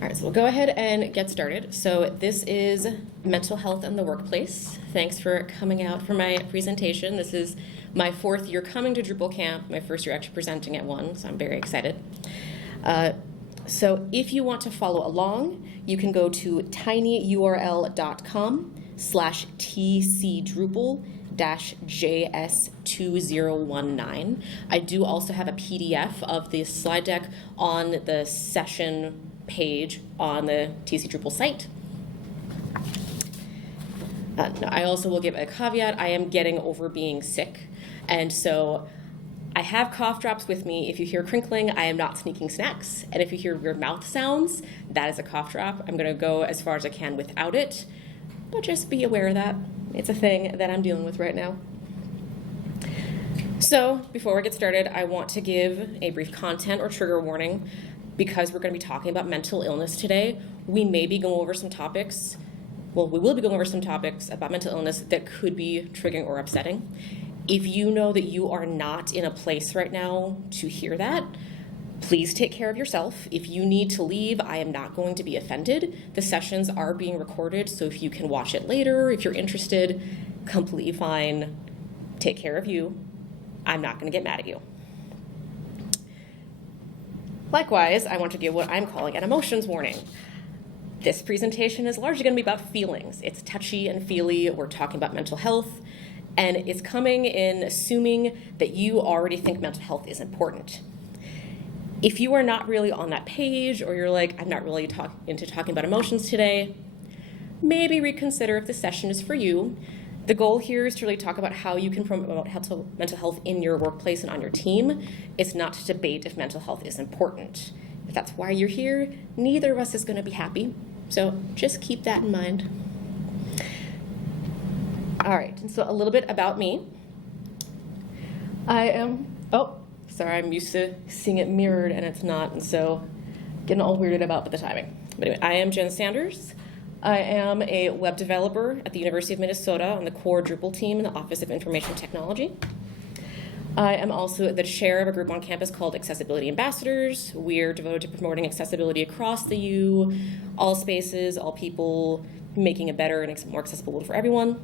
All right, so we'll go ahead and get started. So this is mental health in the workplace. Thanks for coming out for my presentation. This is my fourth year coming to Drupal camp, my first year actually presenting at one, so I'm very excited. So if you want to follow along, you can go to tinyurl.com/tcdrupal-js2019. I do also have a PDF of the slide deck on the session page on the TC Drupal site. I also will give a caveat. I am getting over being sick, and so I have cough drops with me. If you hear crinkling, I am not sneaking snacks, and if you hear weird mouth sounds, that is a cough drop. I'm going to go as far as I can without it, but just be aware of that. It's a thing that I'm dealing with right now. So before we get started, I want to give a brief content or trigger warning. Because we're going to be talking about mental illness today, we may be going over some topics, we will be going over some topics about mental illness that could be triggering or upsetting. If you know that you are not in a place right now to hear that, please take care of yourself. If you need to leave, I am not going to be offended. The sessions are being recorded, so if you can watch it later, if you're interested, completely fine. Take care of you. I'm not going to get mad at you. Likewise, I want to give what I'm calling an emotions warning. This presentation is largely going to be about feelings. It's touchy and feely. We're talking about mental health, and it's coming in assuming that you already think mental health is important. If you are not really on that page, or you're like, I'm not really into talking about emotions today, maybe reconsider if this session is for you. The goal here is to really talk about how you can promote mental health in your workplace and on your team. It's not to debate if mental health is important. If that's why you're here, neither of us is going to be happy. So just keep that in mind. All right, and so a little bit about me. I'm used to seeing it mirrored and it's not, and so getting all weirded about the timing. But anyway, I am Jen Sanders. I am a web developer at the University of Minnesota on the core Drupal team in the Office of Information Technology. I am also the chair of a group on campus called Accessibility Ambassadors. We're devoted to promoting accessibility across the U, all spaces, all people, making a better and more accessible world for everyone.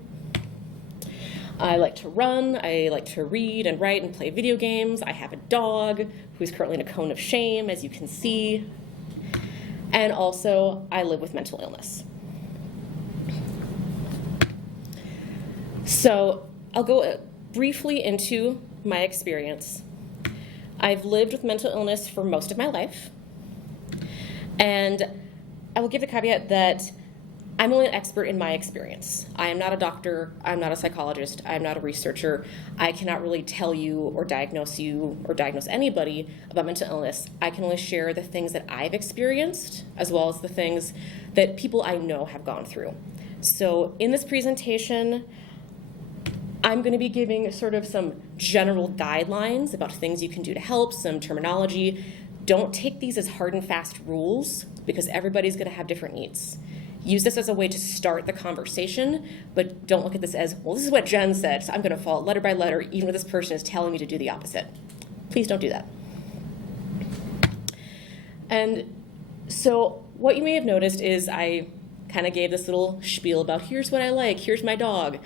I like to run, I like to read and write and play video games. I have a dog who's currently in a cone of shame, as you can see. And also, I live with mental illness. So I'll go briefly into my experience. I've lived with mental illness for most of my life. And I will give the caveat that I'm only an expert in my experience. I am not a doctor, I'm not a psychologist, I'm not a researcher. I cannot really tell you or diagnose anybody about mental illness. I can only share the things that I've experienced, as well as the things that people I know have gone through. So in this presentation, I'm going to be giving sort of some general guidelines about things you can do to help, some terminology. Don't take these as hard and fast rules, because everybody's going to have different needs. Use this as a way to start the conversation, but don't look at this as, well, this is what Jen said, so I'm going to follow it letter by letter, even when this person is telling me to do the opposite. Please don't do that. And so what you may have noticed is I kind of gave this little spiel about here's what I like, here's my dog.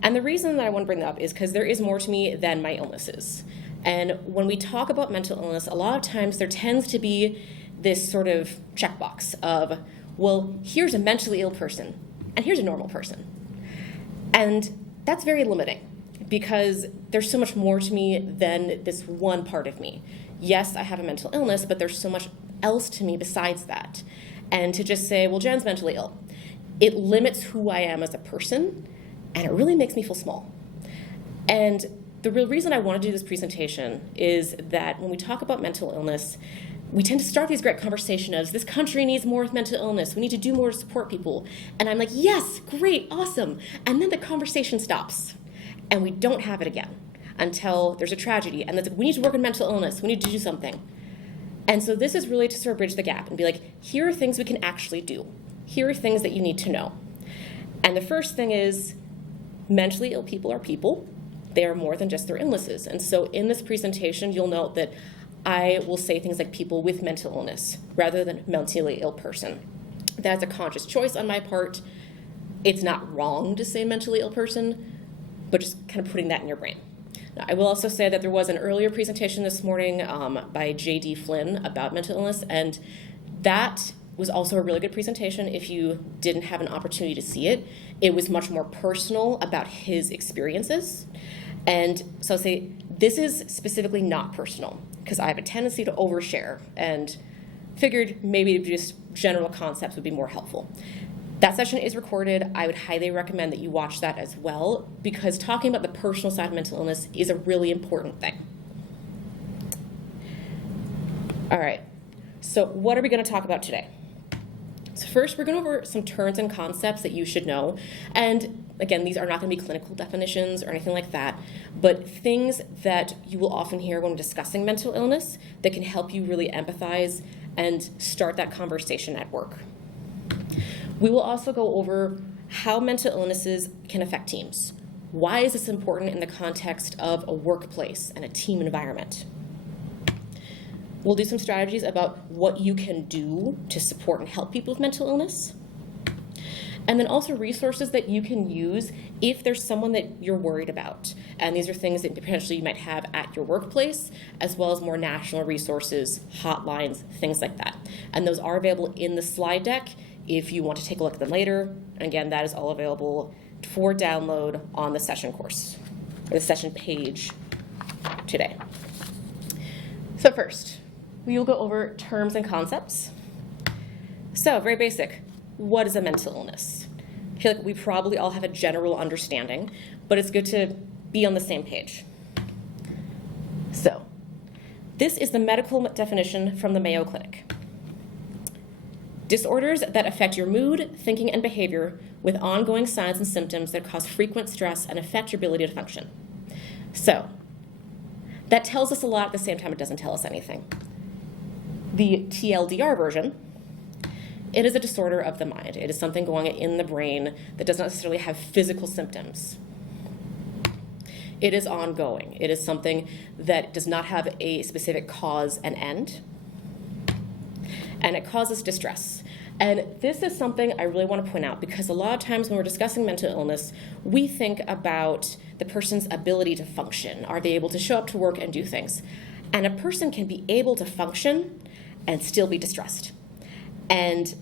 And the reason that I want to bring that up is because there is more to me than my illnesses. And when we talk about mental illness, a lot of times there tends to be this sort of checkbox of, well, here's a mentally ill person, and here's a normal person. And that's very limiting, because there's so much more to me than this one part of me. Yes, I have a mental illness, but there's so much else to me besides that. And to just say, well, Jen's mentally ill, it limits who I am as a person, and it really makes me feel small. And the real reason I want to do this presentation is that when we talk about mental illness, we tend to start these great conversations as this country needs more with mental illness. We need to do more to support people. And I'm like, yes, great, awesome. And then the conversation stops and we don't have it again until there's a tragedy. And that's, we need to work on mental illness. We need to do something. And so this is really to sort of bridge the gap and be like, here are things we can actually do. Here are things that you need to know. And the first thing is mentally ill people are people. They are more than just their illnesses. And so in this presentation, you'll note that I will say things like people with mental illness rather than mentally ill person. That's a conscious choice on my part. It's not wrong to say mentally ill person, but just kind of putting that in your brain. Now, I will also say that there was an earlier presentation this morning by J.D. Flynn about mental illness, and that was also a really good presentation if you didn't have an opportunity to see it. It was much more personal about his experiences. And so I'll say this is specifically not personal because I have a tendency to overshare and figured maybe just general concepts would be more helpful. That session is recorded. I would highly recommend that you watch that as well because talking about the personal side of mental illness is a really important thing. All right, so what are we going to talk about today? So first, we're going over some terms and concepts that you should know. And again, these are not going to be clinical definitions or anything like that, but things that you will often hear when discussing mental illness that can help you really empathize and start that conversation at work. We will also go over how mental illnesses can affect teams. Why is this important in the context of a workplace and a team environment? We'll do some strategies about what you can do to support and help people with mental illness. And then also resources that you can use if there's someone that you're worried about. And these are things that potentially you might have at your workplace, as well as more national resources, hotlines, things like that. And those are available in the slide deck if you want to take a look at them later. And again, that is all available for download on the session course, or the session page today. So first, we will go over terms and concepts. So very basic. What is a mental illness? I feel like we probably all have a general understanding, but it's good to be on the same page. So, this is the medical definition from the Mayo Clinic. Disorders that affect your mood, thinking, and behavior with ongoing signs and symptoms that cause frequent stress and affect your ability to function. So, that tells us a lot, at the same time it doesn't tell us anything. The TLDR version, it is a disorder of the mind. It is something going on in the brain that does not necessarily have physical symptoms. It is ongoing. It is something that does not have a specific cause and end. And it causes distress. And this is something I really want to point out because a lot of times when we're discussing mental illness, we think about the person's ability to function. Are they able to show up to work and do things? And a person can be able to function and still be distressed. And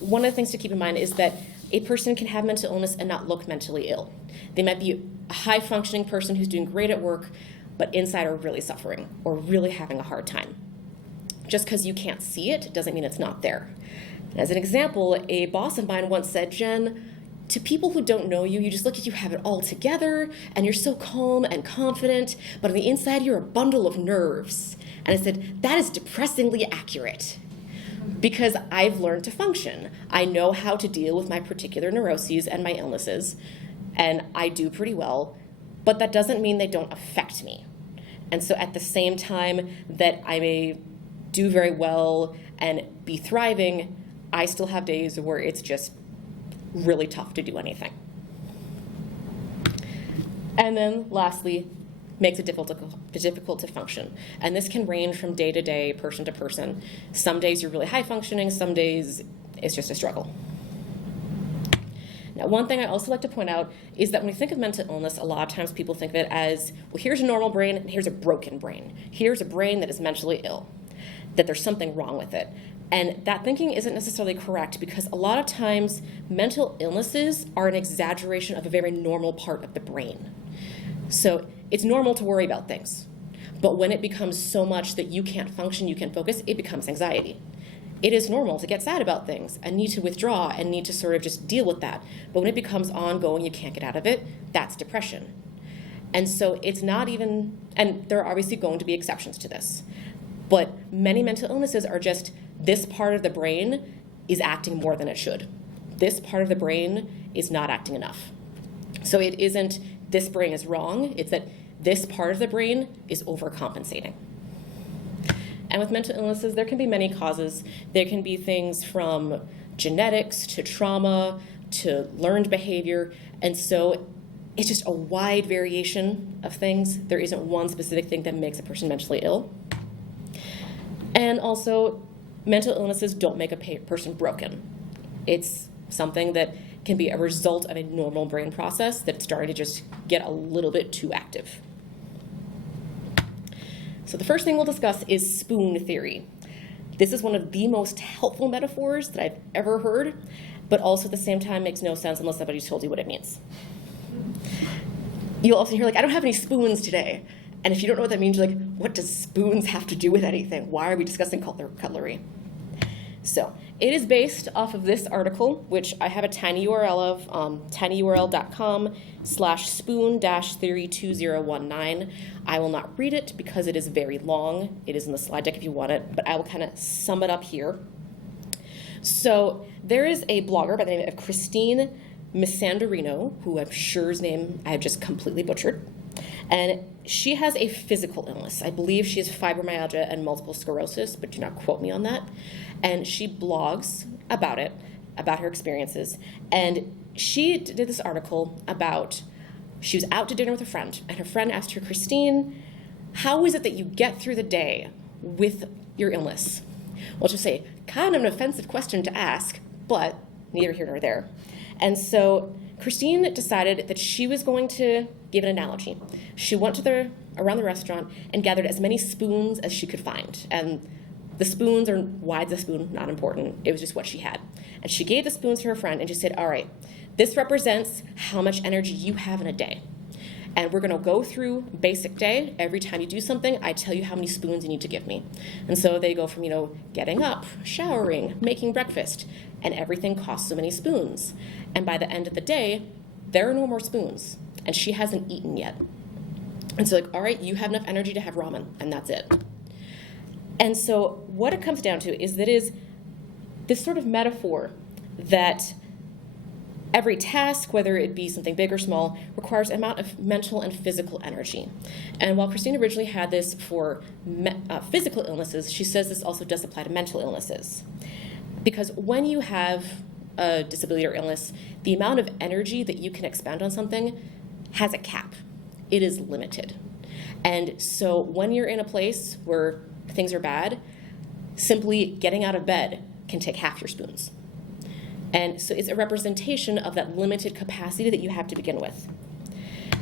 one of the things to keep in mind is that a person can have mental illness and not look mentally ill. They might be a high-functioning person who's doing great at work, but inside are really suffering or really having a hard time. Just because you can't see it doesn't mean it's not there. As an example, a boss of mine once said, "Jen, to people who don't know you, you just look like you have it all together, and you're so calm and confident, but on the inside, you're a bundle of nerves." And I said, that is depressingly accurate. Because I've learned to function. I know how to deal with my particular neuroses and my illnesses, and I do pretty well, but that doesn't mean they don't affect me. And so at the same time that I may do very well and be thriving, I still have days where it's just really tough to do anything. And then lastly, makes it difficult to function. And this can range from day to day, person to person. Some days you're really high functioning, some days it's just a struggle. Now, one thing I also like to point out is that when we think of mental illness, a lot of times people think of it as, well, here's a normal brain and here's a broken brain. Here's a brain that is mentally ill, that there's something wrong with it. And that thinking isn't necessarily correct because a lot of times mental illnesses are an exaggeration of a very normal part of the brain. So it's normal to worry about things. But when it becomes so much that you can't function, you can't focus, it becomes anxiety. It is normal to get sad about things and need to withdraw and need to sort of just deal with that. But when it becomes ongoing, you can't get out of it, that's depression. And so it's not even, and there are obviously going to be exceptions to this, but many mental illnesses are just this part of the brain is acting more than it should. This part of the brain is not acting enough. So it isn't this brain is wrong, it's that this part of the brain is overcompensating. And with mental illnesses, there can be many causes. There can be things from genetics to trauma to learned behavior. And so it's just a wide variation of things. There isn't one specific thing that makes a person mentally ill. And also, mental illnesses don't make a person broken. It's something that can be a result of a normal brain process that's starting to just get a little bit too active. So the first thing we'll discuss is spoon theory. This is one of the most helpful metaphors that I've ever heard, but also at the same time makes no sense unless somebody's told you what it means. You'll often hear, like, I don't have any spoons today. And if you don't know what that means, you're like, what does spoons have to do with anything? Why are we discussing cutlery? So it is based off of this article, which I have a tiny URL of, tinyurl.com/spoon-theory2019. I will not read it because it is very long. It is in the slide deck if you want it, but I will kind of sum it up here. So there is a blogger by the name of Christine Misandrino, who I'm sure's name I have just completely butchered. And she has a physical illness. I believe she has fibromyalgia and multiple sclerosis, but do not quote me on that. And she blogs about it, about her experiences. And she did this article about, she was out to dinner with a friend, and her friend asked her, Christine, how is it that you get through the day with your illness? Well, she'll say, kind of an offensive question to ask, but neither here nor there. And so Christine decided that she was going to give an analogy. She went to around the restaurant and gathered as many spoons as she could find. And the spoons, or why's the spoon, not important. It was just what she had. And she gave the spoons to her friend and she said, all right, this represents how much energy you have in a day. And we're going to go through basic day. Every time you do something, I tell you how many spoons you need to give me. And so they go from, getting up, showering, making breakfast, and everything costs so many spoons. And by the end of the day, there are no more spoons. And she hasn't eaten yet. And so all right, you have enough energy to have ramen, and that's it. And so what it comes down to is this sort of metaphor that every task, whether it be something big or small, requires an amount of mental and physical energy. And while Christine originally had this for physical illnesses, she says this also does apply to mental illnesses. Because when you have a disability or illness, the amount of energy that you can expend on something has a cap. It is limited. And so when you're in a place where things are bad, simply getting out of bed can take half your spoons. And so it's a representation of that limited capacity that you have to begin with.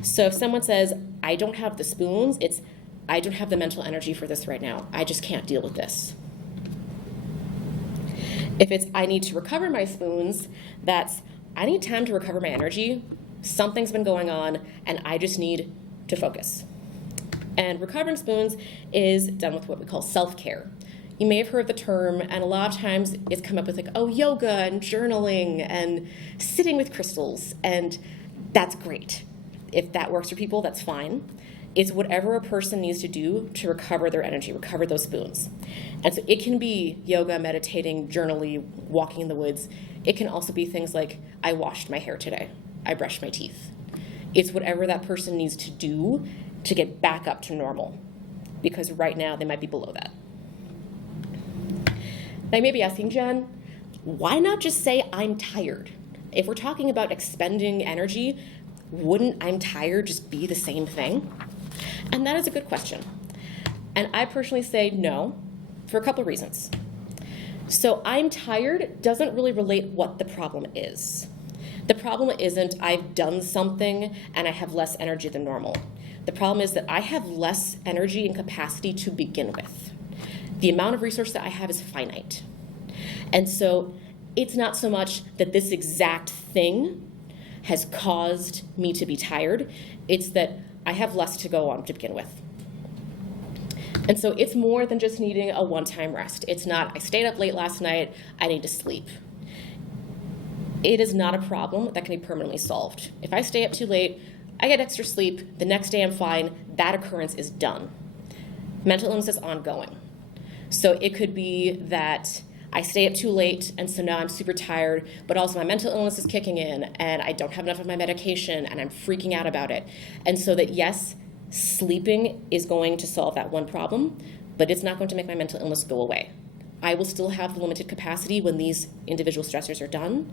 So if someone says, I don't have the spoons, it's, I don't have the mental energy for this right now. I just can't deal with this. If it's, I need to recover my spoons, that's, I need time to recover my energy. Something's been going on, and I just need to focus. And recovering spoons is done with what we call self-care. You may have heard the term, and a lot of times it's come up with yoga and journaling and sitting with crystals, and that's great. If that works for people, that's fine. It's whatever a person needs to do to recover their energy, recover those spoons. And so it can be yoga, meditating, journaling, walking in the woods. It can also be things like, I washed my hair today. I brushed my teeth. It's whatever that person needs to do to get back up to normal, because right now they might be below that. Now you may be asking, Jen, why not just say I'm tired? If we're talking about expending energy, wouldn't I'm tired just be the same thing? And that is a good question. And I personally say no, for a couple of reasons. So I'm tired doesn't really relate what the problem is. The problem isn't I've done something and I have less energy than normal. The problem is that I have less energy and capacity to begin with. The amount of resources that I have is finite. And so it's not so much that this exact thing has caused me to be tired. It's that I have less to go on to begin with. And so it's more than just needing a one-time rest. It's not, I stayed up late last night, I need to sleep. It is not a problem that can be permanently solved. If I stay up too late, I get extra sleep, the next day I'm fine, that occurrence is done. Mental illness is ongoing. So it could be that I stay up too late, and so now I'm super tired, but also my mental illness is kicking in, and I don't have enough of my medication, and I'm freaking out about it. And so that, yes, sleeping is going to solve that one problem, but it's not going to make my mental illness go away. I will still have the limited capacity when these individual stressors are done.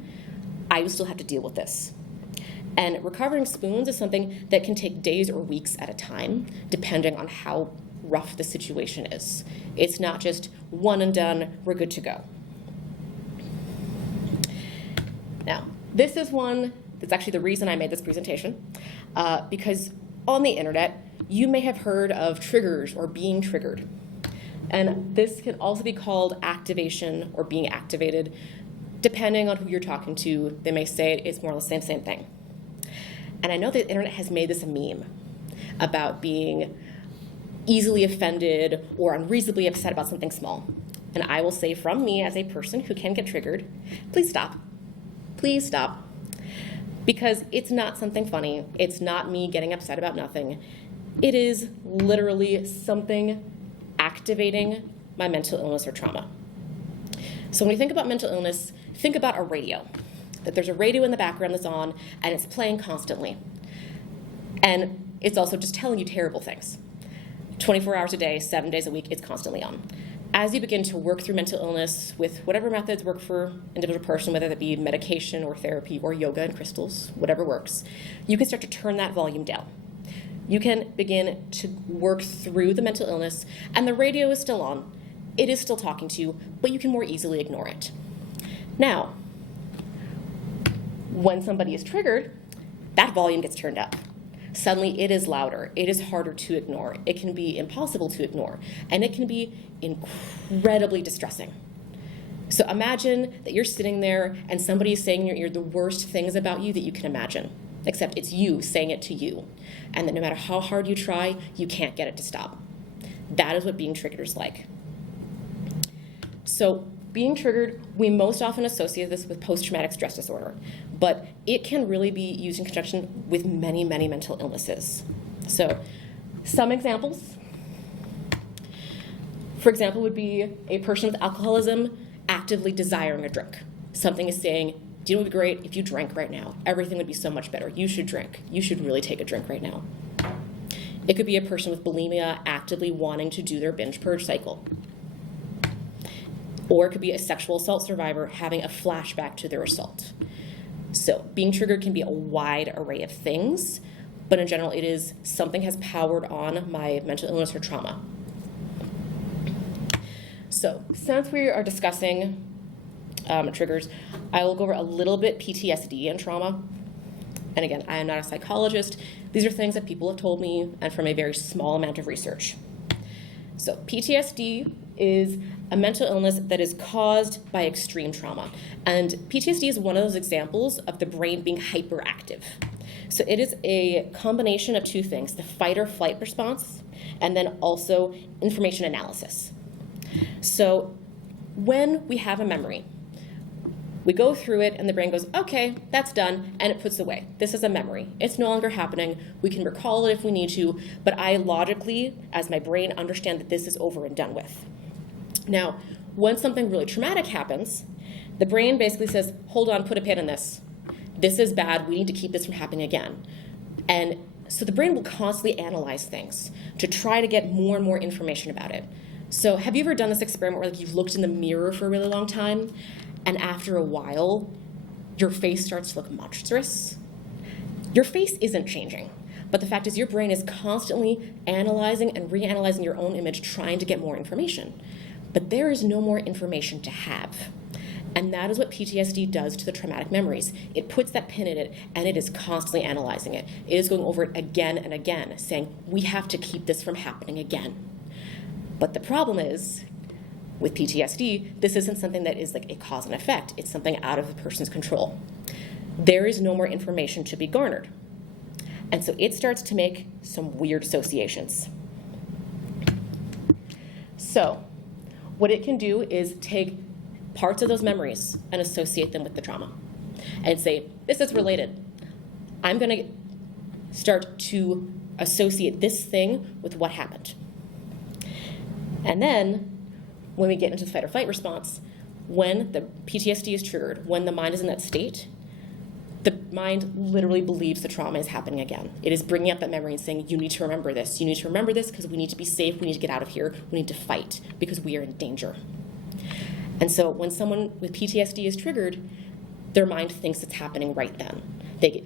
I will still have to deal with this. And recovering spoons is something that can take days or weeks at a time, depending on how rough the situation is. It's not just one and done, we're good to go. Now, this is one that's actually the reason I made this presentation, because on the internet, you may have heard of triggers or being triggered. And this can also be called activation or being activated. Depending on who you're talking to, they may say it's more or less the same thing. And I know the internet has made this a meme about being easily offended or unreasonably upset about something small. And I will say from me as a person who can get triggered, please stop. Please stop. Because it's not something funny. It's not me getting upset about nothing. It is literally something activating my mental illness or trauma. So when you think about mental illness, think about a radio. That there's a radio in the background that's on, and it's playing constantly. And it's also just telling you terrible things. 24 hours a day, 7 days a week, it's constantly on. As you begin to work through mental illness with whatever methods work for an individual person, whether that be medication or therapy or yoga and crystals, whatever works, you can start to turn that volume down. You can begin to work through the mental illness, and the radio is still on. It is still talking to you, but you can more easily ignore it. Now, when somebody is triggered, that volume gets turned up. Suddenly it is louder, it is harder to ignore, it can be impossible to ignore, and it can be incredibly distressing. So imagine that you're sitting there and somebody is saying in your ear the worst things about you that you can imagine, except it's you saying it to you, and that no matter how hard you try, you can't get it to stop. That is what being triggered is like. So being triggered, we most often associate this with post-traumatic stress disorder, but it can really be used in conjunction with many, many mental illnesses. So some examples, for example, would be a person with alcoholism actively desiring a drink. Something is saying, do you know what would be great if you drank right now? Everything would be so much better. You should drink. You should really take a drink right now. It could be a person with bulimia actively wanting to do their binge purge cycle. Or it could be a sexual assault survivor having a flashback to their assault. So being triggered can be a wide array of things, but in general it is something has powered on my mental illness or trauma. So since we are discussing triggers, I will go over a little bit PTSD and trauma. And again, I am not a psychologist. These are things that people have told me and from a very small amount of research. So PTSD is a mental illness that is caused by extreme trauma. And PTSD is one of those examples of the brain being hyperactive. So it is a combination of two things, the fight or flight response, and then also information analysis. So when we have a memory, we go through it and the brain goes, okay, that's done, and it puts it away. This is a memory. It's no longer happening. We can recall it if we need to, but I logically, as my brain, understand that this is over and done with. Now, when something really traumatic happens, the brain basically says, hold on, put a pin in this. This is bad. We need to keep this from happening again. And so the brain will constantly analyze things to try to get more and more information about it. So have you ever done this experiment where you've looked in the mirror for a really long time, and after a while, your face starts to look monstrous? Your face isn't changing, but the fact is your brain is constantly analyzing and reanalyzing your own image, trying to get more information. But there is no more information to have. And that is what PTSD does to the traumatic memories. It puts that pin in it, and it is constantly analyzing it. It is going over it again and again, saying, we have to keep this from happening again. But the problem is, with PTSD, this isn't something that is like a cause and effect. It's something out of the person's control. There is no more information to be garnered. And so it starts to make some weird associations. So what it can do is take parts of those memories and associate them with the trauma and say, this is related. I'm going to start to associate this thing with what happened. And then when we get into the fight or flight response, when the PTSD is triggered, when the mind is in that state, the mind literally believes the trauma is happening again. It is bringing up that memory and saying, you need to remember this. You need to remember this because we need to be safe. We need to get out of here. We need to fight because we are in danger. And so when someone with PTSD is triggered, their mind thinks it's happening right then. They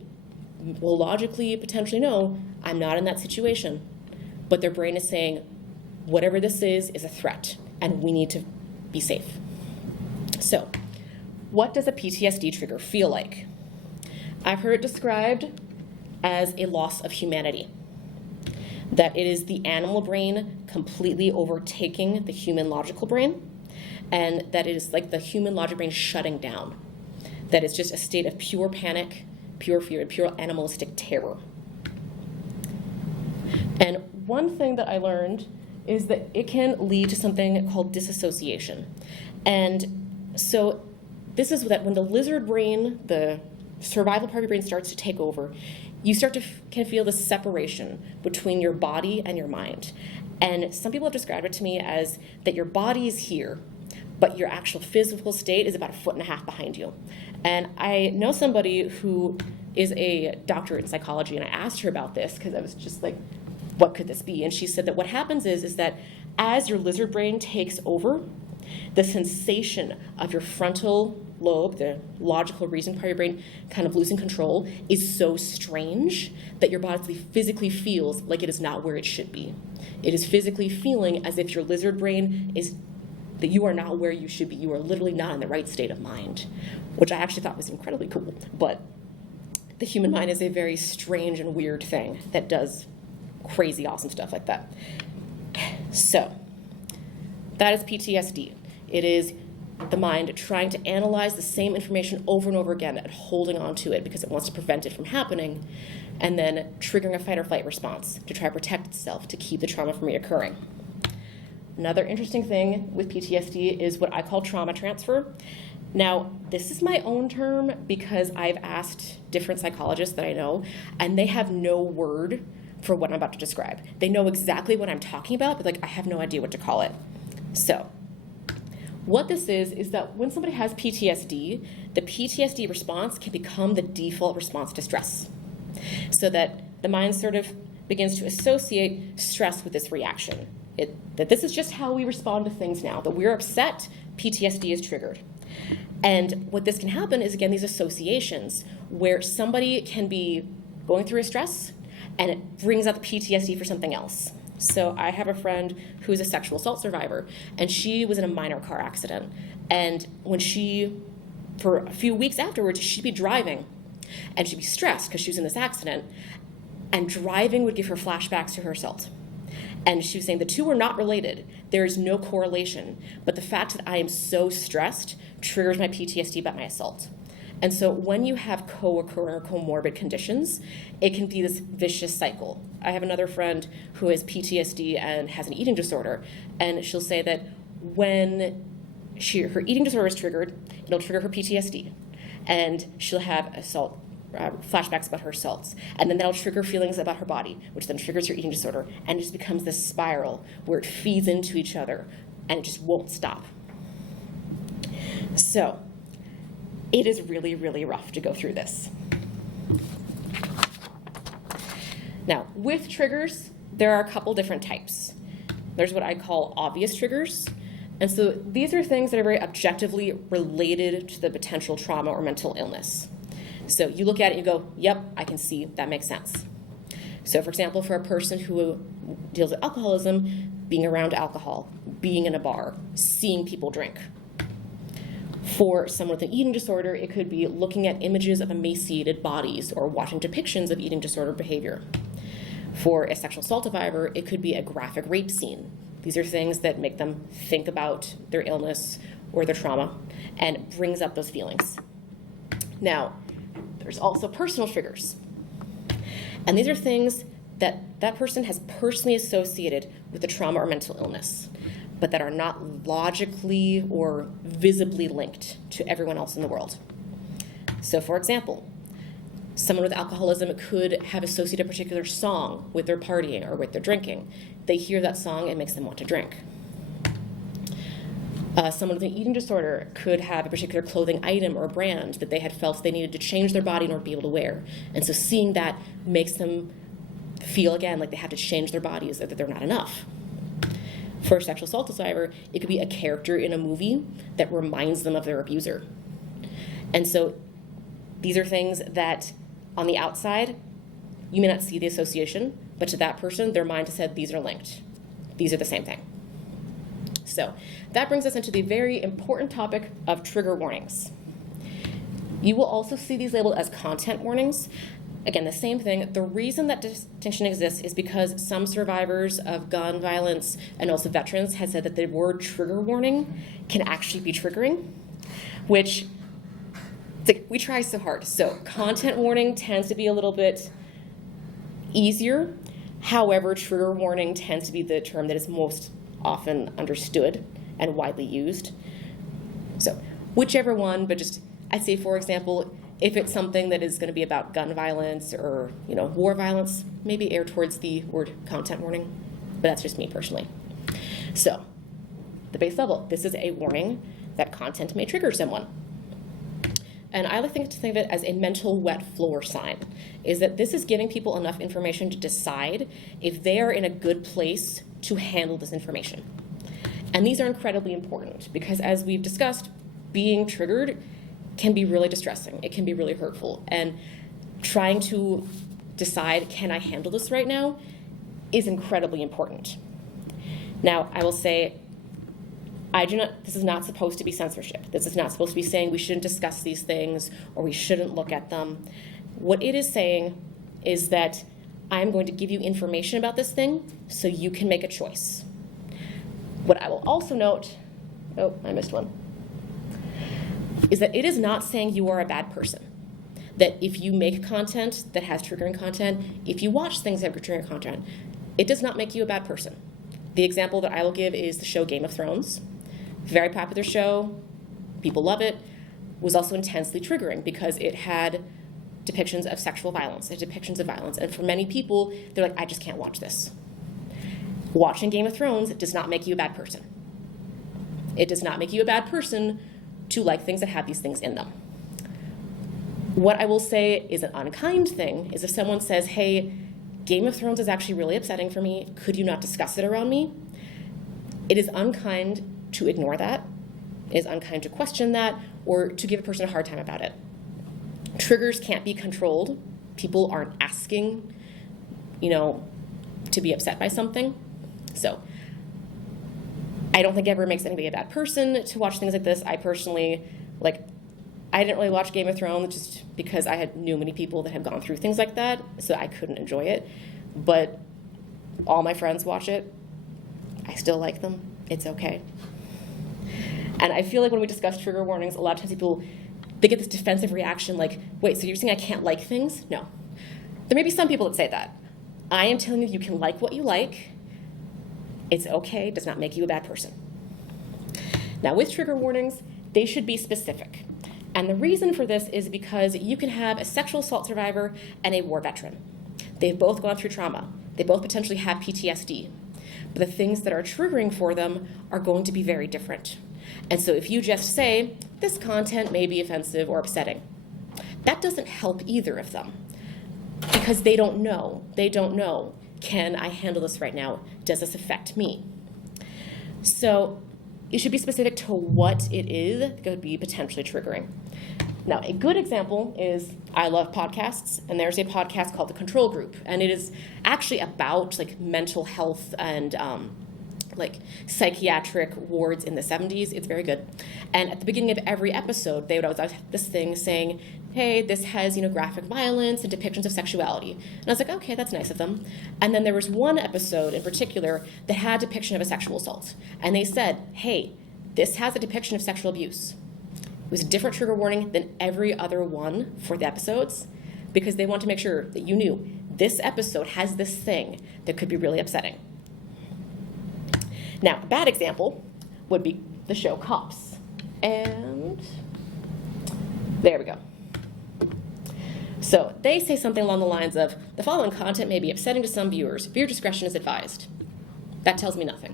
will logically potentially know, I'm not in that situation. But their brain is saying, whatever this is a threat, and we need to be safe. So, what does a PTSD trigger feel like? I've heard it described as a loss of humanity, that it is the animal brain completely overtaking the human logical brain, and that it is like the human logic brain shutting down, that it's just a state of pure panic, pure fear, pure animalistic terror. And one thing that I learned is that it can lead to something called disassociation. And so this is that when the lizard brain, the survival part of your brain starts to take over, you start to can feel the separation between your body and your mind. And some people have described it to me as that your body is here, but your actual physical state is about 1.5 feet behind you. And I know somebody who is a doctor in psychology, and I asked her about this because I was just like, what could this be? And she said that what happens is that as your lizard brain takes over, the sensation of your frontal lobe, the logical reason part of your brain, kind of losing control, is so strange that your body physically feels like it is not where it should be. It is physically feeling as if your lizard brain is, that you are not where you should be. You are literally not in the right state of mind, which I actually thought was incredibly cool. But the human mind is a very strange and weird thing that does crazy, awesome stuff like that. So, that is PTSD. It is the mind trying to analyze the same information over and over again and holding on to it because it wants to prevent it from happening, and then triggering a fight or flight response to try to protect itself, to keep the trauma from reoccurring. Another interesting thing with PTSD is what I call trauma transfer. Now, this is my own term because I've asked different psychologists that I know, and they have no word for what I'm about to describe. They know exactly what I'm talking about, but like I have no idea what to call it. So, what this is that when somebody has PTSD, the PTSD response can become the default response to stress. So that the mind sort of begins to associate stress with this reaction. That this is just how we respond to things now. That we're upset, PTSD is triggered. And what this can happen is, again, these associations where somebody can be going through a stress and it brings out the PTSD for something else. So I have a friend who's a sexual assault survivor, and she was in a minor car accident. And when for a few weeks afterwards, she'd be driving, and she'd be stressed because she was in this accident, and driving would give her flashbacks to her assault. And she was saying the two were not related. There is no correlation. But the fact that I am so stressed triggers my PTSD about my assault. And so when you have co-occurring or comorbid conditions, it can be this vicious cycle. I have another friend who has PTSD and has an eating disorder, and she'll say that when her eating disorder is triggered, it'll trigger her PTSD, and she'll have assault flashbacks about her assaults, and then that'll trigger feelings about her body, which then triggers her eating disorder, and it just becomes this spiral where it feeds into each other, and it just won't stop. So, it is really, really rough to go through this. Now, with triggers, there are a couple different types. There's what I call obvious triggers. And so these are things that are very objectively related to the potential trauma or mental illness. So you look at it and you go, yep, I can see that makes sense. So for example, for a person who deals with alcoholism, being around alcohol, being in a bar, seeing people drink. For someone with an eating disorder, it could be looking at images of emaciated bodies or watching depictions of eating disorder behavior. For a sexual assault survivor, it could be a graphic rape scene. These are things that make them think about their illness or their trauma and brings up those feelings. Now, there's also personal triggers. And these are things that that person has personally associated with the trauma or mental illness, but that are not logically or visibly linked to everyone else in the world. So for example, someone with alcoholism could have associated a particular song with their partying or with their drinking. They hear that song, it makes them want to drink. Someone with an eating disorder could have a particular clothing item or brand that they had felt they needed to change their body in order to be able to wear. And so seeing that makes them feel again like they have to change their bodies or that they're not enough. For a sexual assault survivor, it could be a character in a movie that reminds them of their abuser. And so these are things that on the outside, you may not see the association, but to that person, their mind has said these are linked. these are the same thing. So that brings us into the very important topic of trigger warnings. You will also see these labeled as content warnings. Again, the same thing. The reason that distinction exists is because some survivors of gun violence and also veterans have said that the word trigger warning can actually be triggering, which we try so hard. So content warning tends to be a little bit easier. However, trigger warning tends to be the term that is most often understood and widely used. So whichever one, but just I'd say, for example, if it's something that is going to be about gun violence or war violence, maybe err towards the word content warning, but that's just me personally. So the base level, this is a warning that content may trigger someone. And I like to think of it as a mental wet floor sign, is that this is giving people enough information to decide if they are in a good place to handle this information. And these are incredibly important because, as we've discussed, being triggered can be really distressing. It can be really hurtful. And trying to decide, can I handle this right now, is incredibly important. Now, I will say, this is not supposed to be censorship. This is not supposed to be saying we shouldn't discuss these things or we shouldn't look at them. What it is saying is that I'm going to give you information about this thing so you can make a choice. What I will also note, I missed one, is that it is not saying you are a bad person. That if you make content that has triggering content, if you watch things that have triggering content, it does not make you a bad person. The example that I will give is the show Game of Thrones. Very popular show, people love it, was also intensely triggering because it had depictions of sexual violence, depictions of violence, and for many people, they're like, I just can't watch this. Watching Game of Thrones does not make you a bad person. It does not make you a bad person to like things that have these things in them. What I will say is an unkind thing is if someone says, hey, Game of Thrones is actually really upsetting for me, could you not discuss it around me? It is unkind to ignore that. It is unkind to question that or to give a person a hard time about it. Triggers can't be controlled. People aren't asking, to be upset by something. So I don't think it ever makes anybody a bad person to watch things like this. I personally, I didn't really watch Game of Thrones just because I knew many people that had gone through things like that, so I couldn't enjoy it. But all my friends watch it. I still like them. It's okay. And I feel like when we discuss trigger warnings, a lot of times people, they get this defensive reaction like, wait, so you're saying I can't like things? No. There may be some people that say that. I am telling you can like what you like. It's okay. It does not make you a bad person. Now, with trigger warnings, they should be specific. And the reason for this is because you can have a sexual assault survivor and a war veteran. They've both gone through trauma. They both potentially have PTSD. But the things that are triggering for them are going to be very different. And so if you just say, this content may be offensive or upsetting, that doesn't help either of them because they don't know. They don't know, can I handle this right now? Does this affect me? So it should be specific to what it is that could be potentially triggering. Now, a good example is I love podcasts, and there's a podcast called The Control Group, and it is actually about mental health and psychiatric wards in the 70s. It's very good. And at the beginning of every episode, they would always have this thing saying, hey, this has graphic violence and depictions of sexuality. And I was like, okay, that's nice of them. And then there was one episode in particular that had a depiction of a sexual assault. And they said, hey, this has a depiction of sexual abuse. It was a different trigger warning than every other one for the episodes because they want to make sure that you knew this episode has this thing that could be really upsetting. Now, a bad example would be the show Cops. And there we go. So they say something along the lines of, the following content may be upsetting to some viewers. Viewer discretion is advised. That tells me nothing.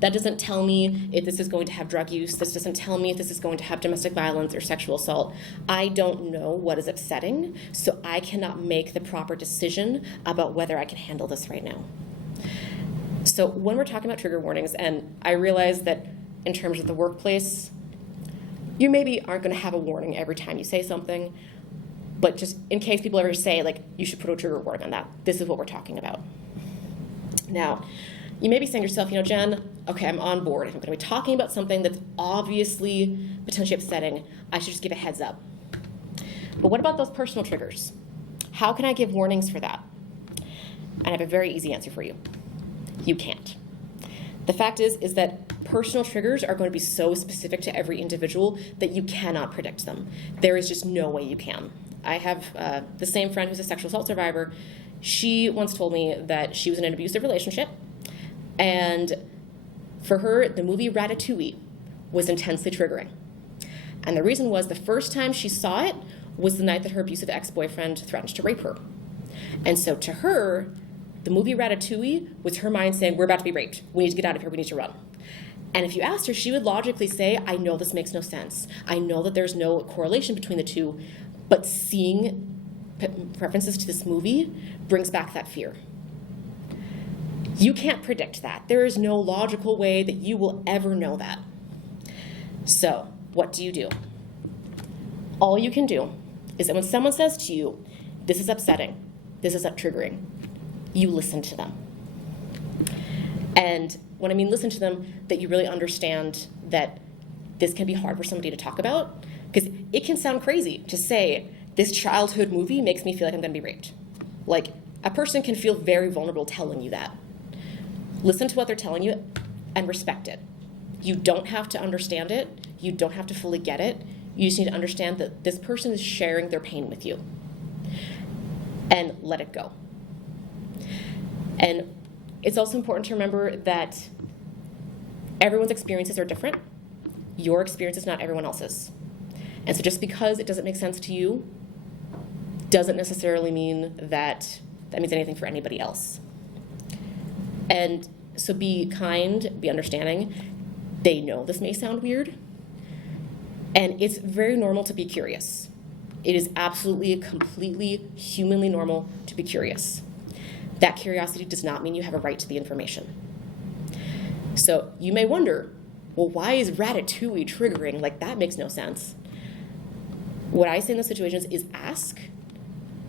That doesn't tell me if this is going to have drug use. This doesn't tell me if this is going to have domestic violence or sexual assault. I don't know what is upsetting, so I cannot make the proper decision about whether I can handle this right now. So when we're talking about trigger warnings, and I realize that in terms of the workplace, you maybe aren't going to have a warning every time you say something, but just in case people ever say, you should put a trigger warning on that, this is what we're talking about. Now, you may be saying to yourself, Jen, okay, I'm on board. If I'm going to be talking about something that's obviously potentially upsetting, I should just give a heads up. But what about those personal triggers? How can I give warnings for that? And I have a very easy answer for you. You can't. The fact is that personal triggers are going to be so specific to every individual that you cannot predict them. There is just no way you can. I have the same friend who's a sexual assault survivor. She once told me that she was in an abusive relationship, and for her, the movie Ratatouille was intensely triggering. And the reason was the first time she saw it was the night that her abusive ex-boyfriend threatened to rape her. And so to her, the movie Ratatouille was her mind saying, we're about to be raped. We need to get out of here. We need to run. And if you asked her, she would logically say, I know this makes no sense. I know that there's no correlation between the two, but seeing references to this movie brings back that fear. You can't predict that. There is no logical way that you will ever know that. So what do? All you can do is that when someone says to you, this is upsetting, this is triggering, you listen to them. And when I mean listen to them, that you really understand that this can be hard for somebody to talk about, because it can sound crazy to say, this childhood movie makes me feel like I'm going to be raped. Like, a person can feel very vulnerable telling you that. Listen to what they're telling you and respect it. You don't have to understand it. You don't have to fully get it. You just need to understand that this person is sharing their pain with you. And let it go. And it's also important to remember that everyone's experiences are different. Your experience is not everyone else's. And so just because it doesn't make sense to you doesn't necessarily mean that means anything for anybody else. And so be kind, be understanding. They know this may sound weird. And it's very normal to be curious. It is absolutely, completely, humanly normal to be curious. That curiosity does not mean you have a right to the information. So you may wonder, well, why is Ratatouille triggering? Like, that makes no sense. What I say in those situations is ask,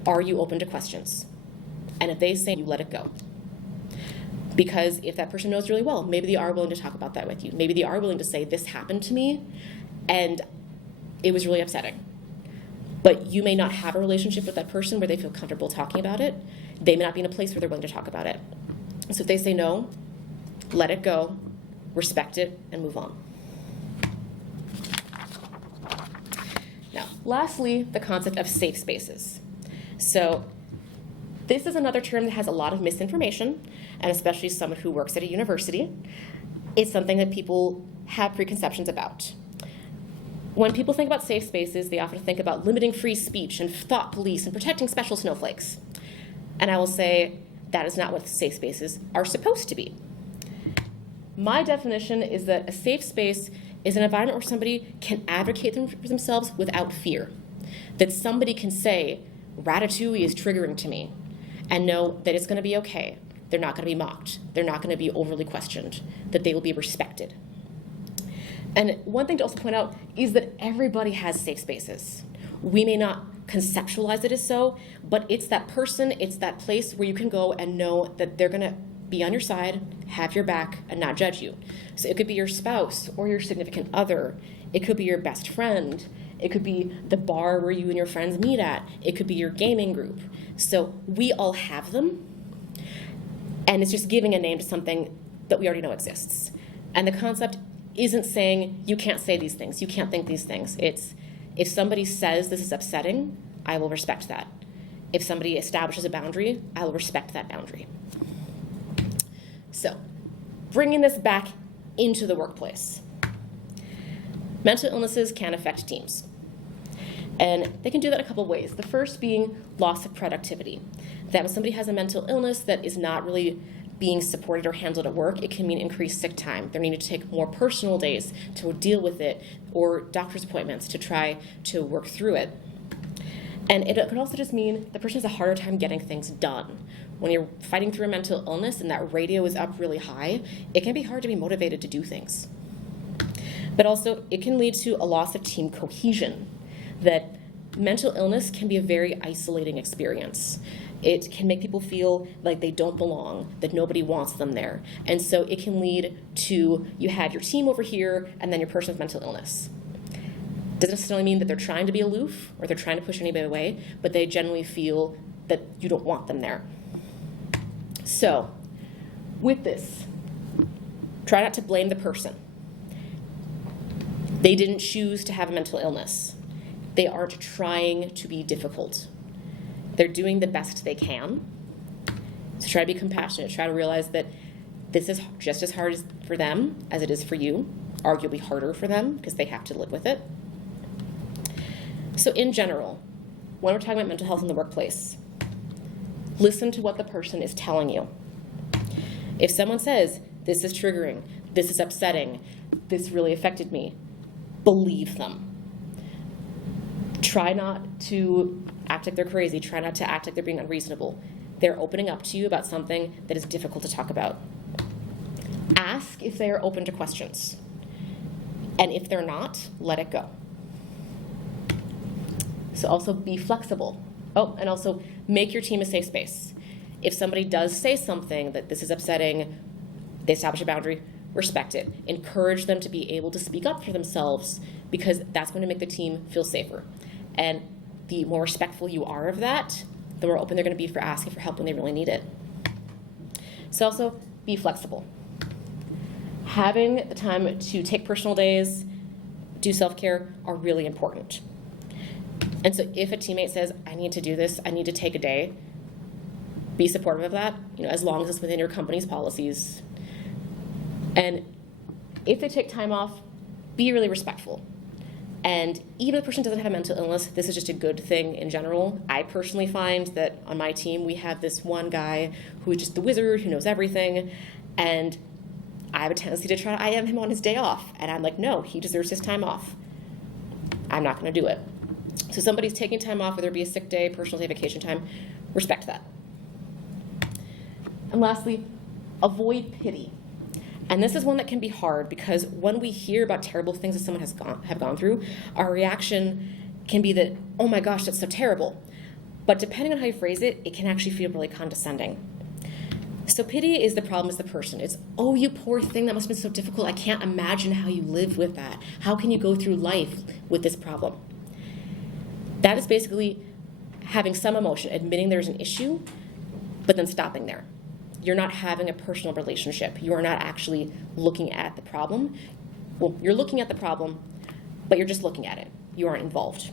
are you open to questions? And if they say, you let it go. Because if that person knows really well, maybe they are willing to talk about that with you. Maybe they are willing to say, this happened to me, and it was really upsetting. But you may not have a relationship with that person where they feel comfortable talking about it. They may not be in a place where they're willing to talk about it. So if they say no, let it go, respect it, and move on. Now, lastly, the concept of safe spaces. So this is another term that has a lot of misinformation, and especially someone who works at a university. It's something that people have preconceptions about. When people think about safe spaces, they often think about limiting free speech and thought police and protecting special snowflakes. And I will say that is not what safe spaces are supposed to be. My definition is that a safe space is an environment where somebody can advocate for themselves without fear. That somebody can say, Ratatouille is triggering to me, and know that it's going to be okay. They're not going to be mocked. They're not going to be overly questioned. That they will be respected. And one thing to also point out is that everybody has safe spaces. We may not conceptualize it as so, but it's that person, it's that place where you can go and know that they're going to be on your side, have your back, and not judge you. So it could be your spouse or your significant other. It could be your best friend. It could be the bar where you and your friends meet at. It could be your gaming group. So we all have them, and it's just giving a name to something that we already know exists. And the concept isn't saying you can't say these things, you can't think these things. It's if somebody says this is upsetting, I will respect that. If somebody establishes a boundary, I will respect that boundary. So, bringing this back into the workplace. Mental illnesses can affect teams. And they can do that a couple ways. The first being loss of productivity. That when somebody has a mental illness that is not really being supported or handled at work, it can mean increased sick time. They're needing to take more personal days to deal with it, or doctor's appointments to try to work through it. And it could also just mean the person has a harder time getting things done. When you're fighting through a mental illness and that radio is up really high, it can be hard to be motivated to do things. But also, it can lead to a loss of team cohesion. That mental illness can be a very isolating experience. It can make people feel like they don't belong, that nobody wants them there. And so it can lead to you have your team over here and then your person with mental illness. Doesn't necessarily mean that they're trying to be aloof or they're trying to push anybody away, but they generally feel that you don't want them there. So with this, try not to blame the person. They didn't choose to have a mental illness. They aren't trying to be difficult. They're doing the best they can. So try to be compassionate. Try to realize that this is just as hard for them as it is for you, arguably harder for them because they have to live with it. So in general, when we're talking about mental health in the workplace, listen to what the person is telling you. If someone says, this is triggering, this is upsetting, this really affected me, believe them. Try not to act like they're crazy. Try not to act like they're being unreasonable. They're opening up to you about something that is difficult to talk about. Ask if they are open to questions. And if they're not, let it go. So also be flexible. Oh, and also make your team a safe space. If somebody does say something that this is upsetting, they establish a boundary, respect it. Encourage them to be able to speak up for themselves because that's going to make the team feel safer. And the more respectful you are of that, the more open they're going to be for asking for help when they really need it. So also be flexible. Having the time to take personal days, do self-care are really important. And so if a teammate says, I need to do this, I need to take a day, be supportive of that, as long as it's within your company's policies. And if they take time off, be really respectful. And even if the person doesn't have a mental illness, this is just a good thing in general. I personally find that on my team, we have this one guy who is just the wizard, who knows everything. And I have a tendency to try to IM him on his day off. And I'm like, no, he deserves his time off. I'm not going to do it. So somebody's taking time off, whether it be a sick day, personal day, vacation time, respect that. And lastly, avoid pity. And this is one that can be hard because when we hear about terrible things that someone has gone through, our reaction can be that, oh my gosh, that's so terrible. But depending on how you phrase it, it can actually feel really condescending. So pity is the problem is the person. It's, oh, you poor thing, that must have been so difficult. I can't imagine how you live with that. How can you go through life with this problem? That is basically having some emotion, admitting there's an issue, but then stopping there. You're not having a personal relationship. You are not actually looking at the problem. Well, you're looking at the problem, but you're just looking at it. You aren't involved.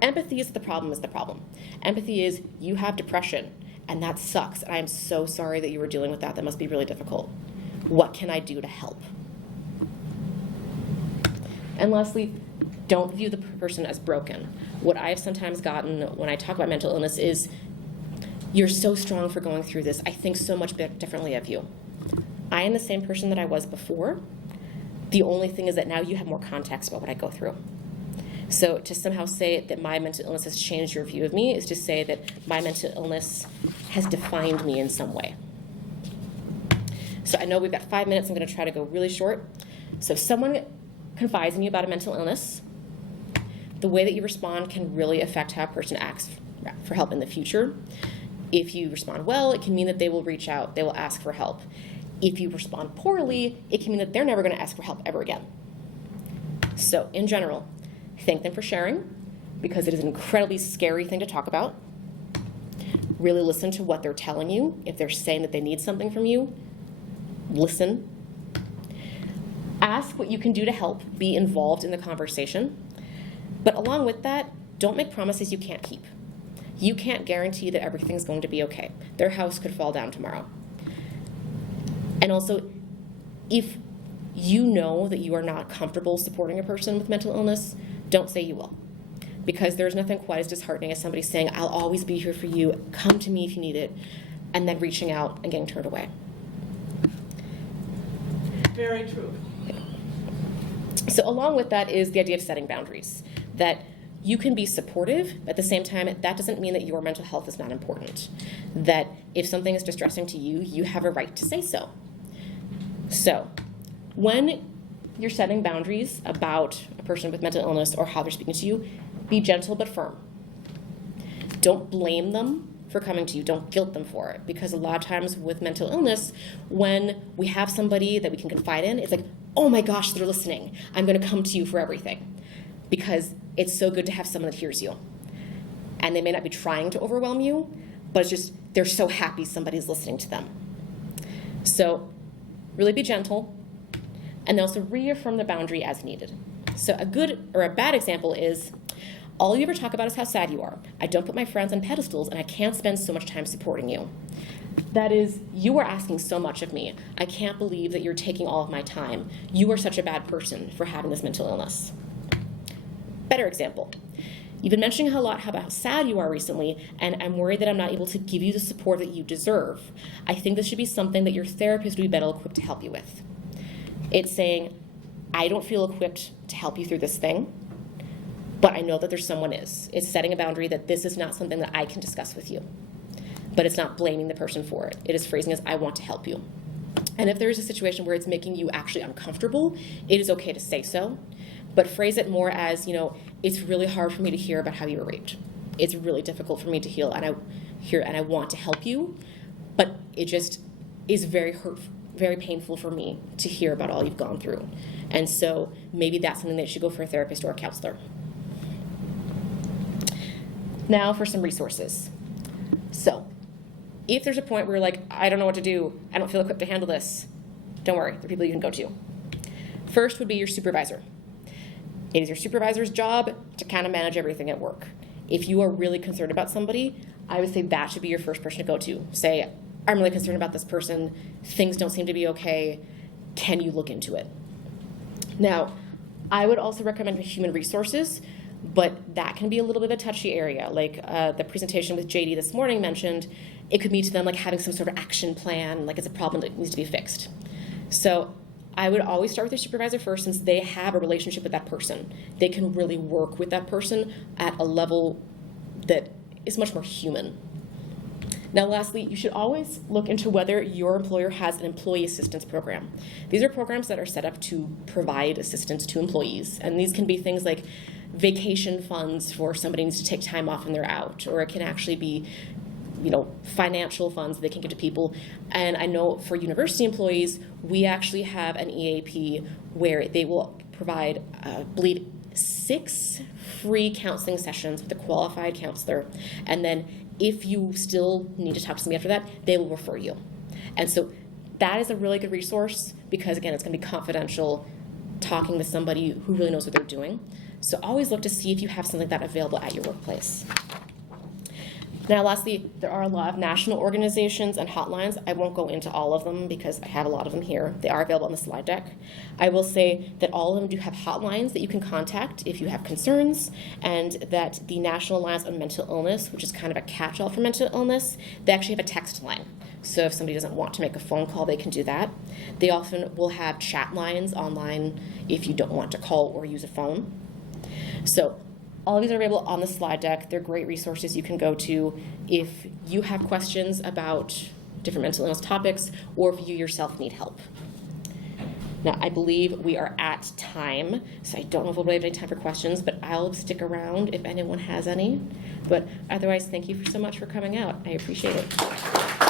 Empathy is the problem. Empathy is you have depression, and that sucks. And I am so sorry that you were dealing with that. That must be really difficult. What can I do to help? And lastly, don't view the person as broken. What I have sometimes gotten when I talk about mental illness is, you're so strong for going through this. I think so much differently of you. I am the same person that I was before. The only thing is that now you have more context about what I go through. So to somehow say that my mental illness has changed your view of me is to say that my mental illness has defined me in some way. So I know we've got 5 minutes. I'm going to try to go really short. So if someone confides in you about a mental illness, the way that you respond can really affect how a person acts for help in the future. If you respond well, it can mean that they will reach out, they will ask for help. If you respond poorly, it can mean that they're never going to ask for help ever again. So in general, thank them for sharing, because it is an incredibly scary thing to talk about. Really listen to what they're telling you. If they're saying that they need something from you, listen. Ask what you can do to help. Be involved in the conversation. But along with that, don't make promises you can't keep. You can't guarantee that everything's going to be okay. Their house could fall down tomorrow. And also, if you know that you are not comfortable supporting a person with mental illness, don't say you will. Because there's nothing quite as disheartening as somebody saying, I'll always be here for you, come to me if you need it, and then reaching out and getting turned away. Very true. So along with that is the idea of setting boundaries. That you can be supportive, but at the same time, that doesn't mean that your mental health is not important. That if something is distressing to you, you have a right to say so. So when you're setting boundaries about a person with mental illness or how they're speaking to you, be gentle but firm. Don't blame them for coming to you. Don't guilt them for it, because a lot of times with mental illness, when we have somebody that we can confide in, it's like, oh my gosh, they're listening. I'm going to come to you for everything, because it's so good to have someone that hears you. And they may not be trying to overwhelm you, but it's just they're so happy somebody's listening to them. So really be gentle, and also reaffirm the boundary as needed. So a good or a bad example is, all you ever talk about is how sad you are. I don't put my friends on pedestals, and I can't spend so much time supporting you. That is, you are asking so much of me. I can't believe that you're taking all of my time. You are such a bad person for having this mental illness. Better example. You've been mentioning a lot about how sad you are recently, and I'm worried that I'm not able to give you the support that you deserve. I think this should be something that your therapist would be better equipped to help you with. It's saying, I don't feel equipped to help you through this thing, but I know that there's someone is. It's setting a boundary that this is not something that I can discuss with you. But it's not blaming the person for it. It is phrasing as, I want to help you. And if there is a situation where it's making you actually uncomfortable, it is okay to say so. But phrase it more as, it's really hard for me to hear about how you were raped. It's really difficult for me to heal, and I want to help you, but it just is very hurtful, very painful for me to hear about all you've gone through. And so maybe that's something that you should go for a therapist or a counselor. Now for some resources. So if there's a point where you're like, I don't know what to do, I don't feel equipped to handle this, don't worry, there are people you can go to. First would be your supervisor. It is your supervisor's job to kind of manage everything at work. If you are really concerned about somebody, I would say that should be your first person to go to. Say, I'm really concerned about this person. Things don't seem to be okay. Can you look into it? Now, I would also recommend human resources, but that can be a little bit of a touchy area. Like the presentation with JD this morning mentioned, it could be to them like having some sort of action plan, like it's a problem that needs to be fixed. So I would always start with your supervisor first, since they have a relationship with that person. They can really work with that person at a level that is much more human. Now, lastly, you should always look into whether your employer has an employee assistance program. These are programs that are set up to provide assistance to employees, and these can be things like vacation funds for somebody who needs to take time off when they're out, or it can actually be financial funds they can give to people. And I know for university employees, we actually have an EAP where they will provide, I believe, 6 free counseling sessions with a qualified counselor. And then if you still need to talk to somebody after that, they will refer you. And so that is a really good resource, because again, it's going to be confidential, talking with somebody who really knows what they're doing. So always look to see if you have something like that available at your workplace. Now, lastly, there are a lot of national organizations and hotlines. I won't go into all of them because I have a lot of them here. They are available on the slide deck. I will say that all of them do have hotlines that you can contact if you have concerns, and that the National Alliance on Mental Illness, which is kind of a catch-all for mental illness, they actually have a text line. So if somebody doesn't want to make a phone call, they can do that. They often will have chat lines online if you don't want to call or use a phone. So all of these are available on the slide deck. They're great resources you can go to if you have questions about different mental illness topics, or if you yourself need help. Now, I believe we are at time, so I don't know if we'll have any time for questions, but I'll stick around if anyone has any. But otherwise, thank you so much for coming out. I appreciate it.